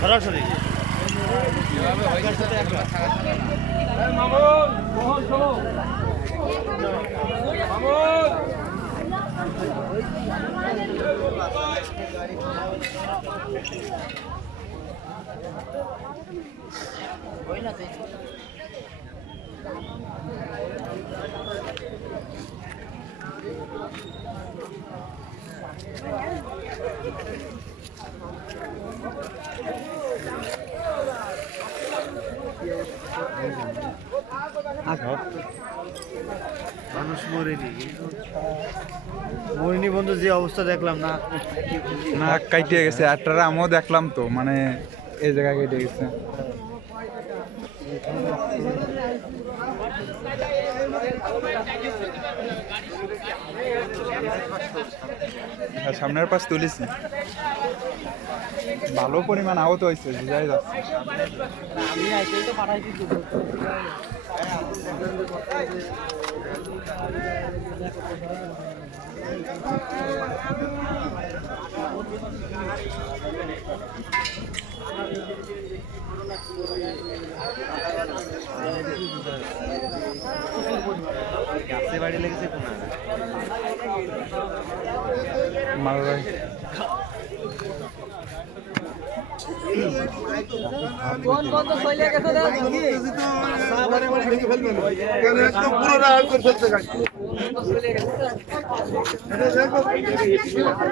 সরাসরি মানুষ মরেনি, মরিনি বন্ধু, যে অবস্থা দেখলাম না না কাইটে গেছে। আটটারা আমিও দেখলাম তো, মানে এই জায়গায় কেটে গেছে। সামনের পাশ তুলিছি, ভালো পরিমাণ আহত হয়েছে, বোঝাই যাচ্ছে। গাছে বাড়ি লেগেছে কোনা মালদায় পুরো